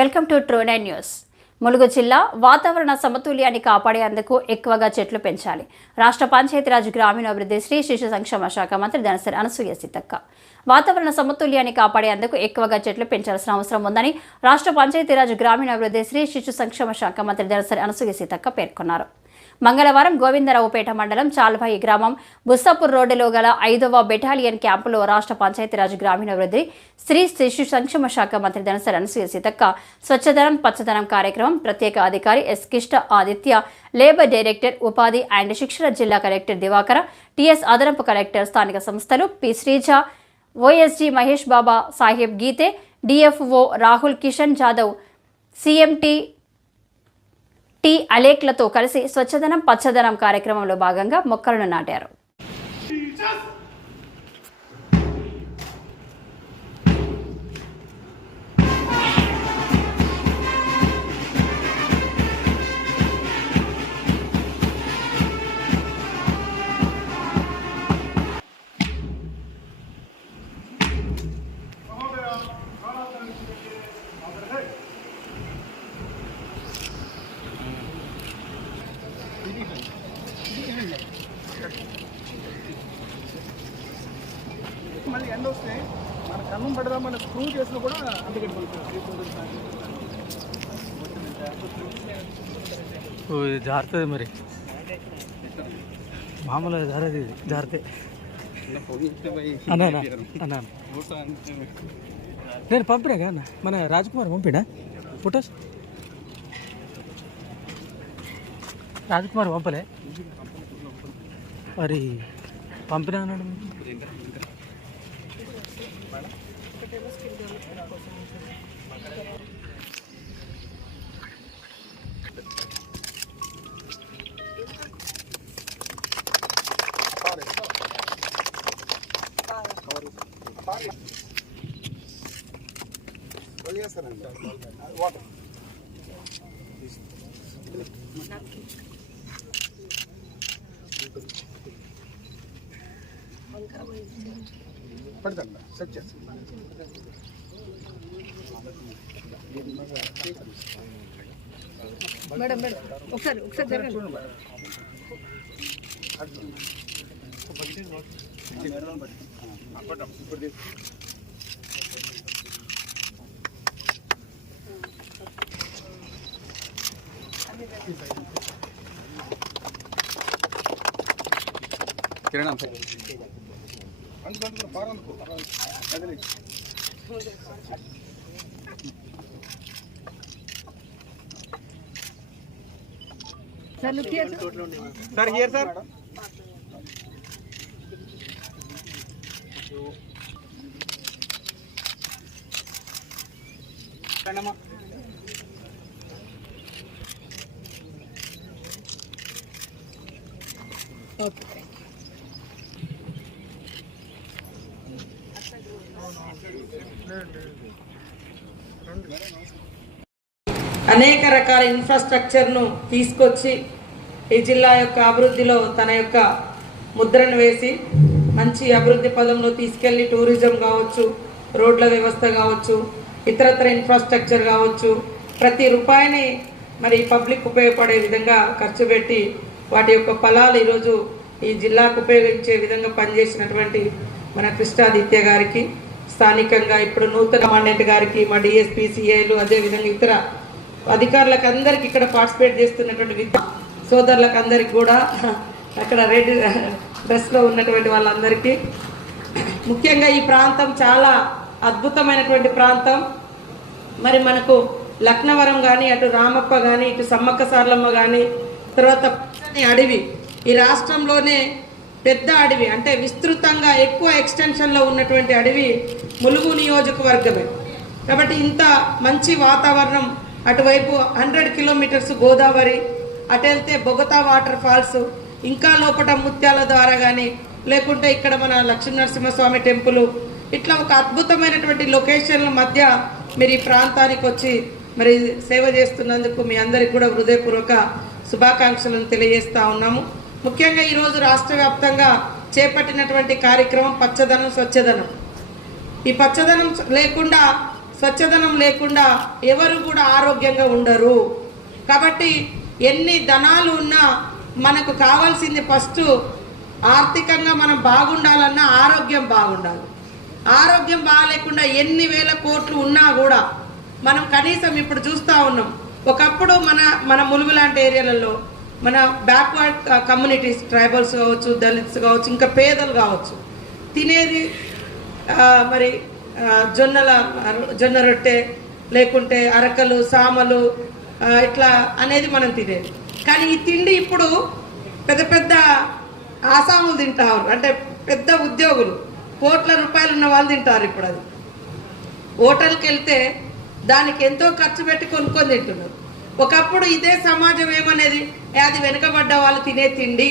Welcome to True Nine News. Mulugu జిల్లా వాతావరణ సమతుల్యాన్ని కాపాడేందుకు ఎక్కువగా చెట్లు పెంచాలి. రాష్ట్ర పంచాయతీరాజ్ గ్రామీణాభివృద్ధి శ్రీ శిశు సంక్షేమ శాఖ మంత్రి దనసరి అనసూయ సీతక్క. వాతావరణ సమతుల్యాన్ని కాపాడేందుకు ఎక్కువగా చెట్లు పెంచాల్సిన అవసరం ఉందని రాష్ట్ర పంచాయతీరాజ్ గ్రామీణాభివృద్ధి శ్రీ శిశు సంక్షేమ శాఖ మంత్రి ధనసరి అనసూయ సీతక్క పేర్కొన్నారు. మంగళవారం గోవిందరావుపేట మండలం చాల్భాయి గ్రామం బుస్సాపూర్ రోడ్డులో గల ఐదవ బెటాలియన్ క్యాంపులో రాష్ట్ర పంచాయతీరాజ్ గ్రామీణాభివృద్ధి స్త్రీ శిశు సంక్షేమ శాఖ మంత్రి ధనసరి అనసూయ సీతక్క స్వచ్ఛధనం పచ్చదనం కార్యక్రమం ప్రత్యేక అధికారి S Kishta Aditya labour director ఉపాధి అండ్ శిక్షణ జిల్లా కలెక్టర్ దివాకర టిఎస్ అదనపు కలెక్టర్ స్థానిక సంస్థలు P Sreeja OSG Mahesh Baba Saheb Gite DFO Rahul Kishan Jadhav CMT tea అలేక్లతో కలిసి స్వచ్ఛదనం పచ్చదనం కార్యక్రమంలో భాగంగా మొక్కలను నాటారు. అన్నం కన్నం మన స్క్రూ చేసిన కూడా ఓ, జారుతుంది మరి. మామూలుగా జారేది ఇది జారితే అన్నా అన్నా, నేను పంపినా కదా అన్న? మన రాజ్కుమార్ పంపినా? ఫొటోస్? రాజ్కుమార్ పంపలే? మరి పంపినా అన్నాడు వాటర్ పడతాను సెట్ చేస్తాను మేడం మేడం ఒకసారి ఒకసారి జరగండి. పారందుకు అదే సార్ లుక్ చేయండి సార్ హియర్ సార్ అనేక రకాల ఇన్ఫ్రాస్ట్రక్చర్ను తీసుకొచ్చి ఈ జిల్లా యొక్క అభివృద్ధిలో తన యొక్క ముద్రను వేసి మంచి అభివృద్ధి పదంలో తీసుకెళ్ళి టూరిజం కావచ్చు రోడ్ల వ్యవస్థ కావచ్చు ఇతరత్ర ఇన్ఫ్రాస్ట్రక్చర్ కావచ్చు ప్రతి రూపాయిని మరి పబ్లిక్ ఉపయోగపడే విధంగా ఖర్చు పెట్టి వాటి యొక్క ఫలాలు ఈరోజు ఈ జిల్లాకు ఉపయోగించే విధంగా పనిచేసినటువంటి మన కృష్ణాదిత్య గారికి స్థానికంగా ఇప్పుడు నూతన కమాండెంట్ గారికి మా డిఎస్పీ సిఐలు అదేవిధంగా ఇతర అధికారులకు అందరికి ఇక్కడ పార్టిసిపేట్ చేస్తున్నటువంటి విద్య సోదరులకు అందరికి కూడా అక్కడ రెడ్ డ్రెస్లో ఉన్నటువంటి వాళ్ళందరికీ. ముఖ్యంగా ఈ ప్రాంతం చాలా అద్భుతమైనటువంటి ప్రాంతం. మరి మనకు లక్నవరం కానీ అటు రామప్ప కానీ ఇటు సమ్మక్క సార్లమ్మ కానీ తర్వాత అడవి. ఈ రాష్ట్రంలోనే పెద్ద అడవి అంటే విస్తృతంగా ఎక్కువ ఎక్స్టెన్షన్లో ఉన్నటువంటి అడవి ములుగు నియోజకవర్గమే. కాబట్టి ఇంత మంచి వాతావరణం అటువైపు హండ్రెడ్ కిలోమీటర్స్ గోదావరి అటు వెళ్తే బొగతా వాటర్ ఫాల్స్ ఇంకా లోపల ముత్యాల ద్వారా కానీ లేకుంటే ఇక్కడ మన లక్ష్మీ నరసింహస్వామి టెంపుల్ ఇట్లా ఒక అద్భుతమైనటువంటి లొకేషన్ల మధ్య మీరు ఈ ప్రాంతానికి వచ్చి మరి సేవ చేస్తున్నందుకు మీ అందరికి కూడా హృదయపూర్వక శుభాకాంక్షలను తెలియజేస్తూ ఉన్నాము. ముఖ్యంగా ఈరోజు రాష్ట్ర వ్యాప్తంగా చేపట్టినటువంటి కార్యక్రమం పచ్చదనం స్వచ్ఛదనం. ఈ పచ్చదనం లేకుండా స్వచ్ఛదనం లేకుండా ఎవరు కూడా ఆరోగ్యంగా ఉండరు. కాబట్టి ఎన్ని ధనాలు ఉన్నా మనకు కావాల్సింది ఫస్ట్ ఆర్థికంగా మనం బాగుండాలన్నా ఆరోగ్యం బాగుండాలి. ఆరోగ్యం బాగాలేకుండా ఎన్ని వేల కోట్లు ఉన్నా కూడా మనం కనీసం ఇప్పుడు చూస్తూ ఉన్నాం. ఒకప్పుడు మన మన ములుగు లాంటి ఏరియాలలో మన బ్యాక్వర్డ్ కమ్యూనిటీస్ ట్రైబల్స్ కావచ్చు దళిత్స్ కావచ్చు ఇంకా పేదలు కావచ్చు. తినేది మరి జొన్నల జొన్న రొట్టె లేకుంటే అరకలు సామలు ఇట్లా అనేది మనం తినేది. కానీ ఈ తిండి ఇప్పుడు పెద్ద పెద్ద ఆసాములు తింటారు. అంటే పెద్ద ఉద్యోగులు. కోట్ల రూపాయలు ఉన్న వాళ్ళు తింటారు ఇప్పుడు అది. హోటల్కి వెళ్తే దానికి ఎంతో ఖర్చు పెట్టి కొనుక్కొని తింటున్నారు. ఒకప్పుడు ఇదే సమాజం ఏమనేది? అది వెనుకబడ్డ వాళ్ళు తినే తిండి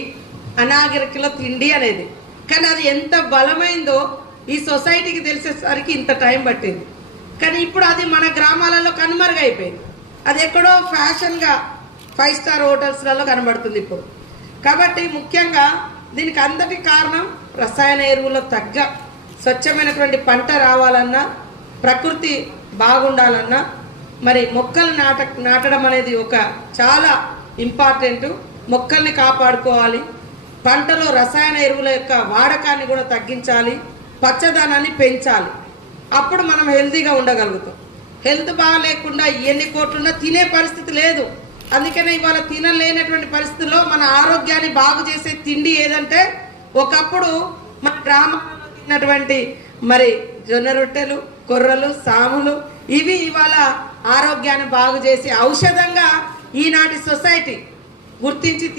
అనాగరికలో తిండి అనేది. కానీ అది ఎంత బలమైందో ఈ సొసైటీకి తెలిసేసరికి ఇంత టైం పట్టింది. కానీ ఇప్పుడు అది మన గ్రామాలలో కనుమరుగైపోయింది అది ఎక్కడో ఫ్యాషన్గా ఫైవ్ స్టార్ హోటల్స్లలో కనబడుతుంది ఇప్పుడు. కాబట్టి ముఖ్యంగా దీనికి అందటి కారణం రసాయన ఎరువుల తగ్గ స్వచ్ఛమైనటువంటి పంట రావాలన్నా ప్రకృతి బాగుండాలన్నా మరి మొక్కలు నాట నాటడం అనేది ఒక చాలా ఇంపార్టెంట్ మొక్కల్ని కాపాడుకోవాలి. పంటలో రసాయన ఎరువుల యొక్క వాడకాన్ని కూడా తగ్గించాలి. పచ్చదనాన్ని పెంచాలి. అప్పుడు మనం హెల్తీగా ఉండగలుగుతాం. హెల్త్ బాగాలేకుండా ఎన్ని కోట్లున్నా తినే పరిస్థితి లేదు. అందుకనే ఇవాళ తినలేనటువంటి పరిస్థితుల్లో మన ఆరోగ్యాన్ని బాగు చేసే తిండి ఏదంటే ఒకప్పుడు మన గ్రామాలలో తిన్నటువంటి మరి జొన్న రొట్టెలు కొర్రలు సాములు ఇవి ఇవాళ ఆరోగ్యాన్ని బాగు చేసి ఔషధంగా ఈనాటి సొసైటీ గుర్తించి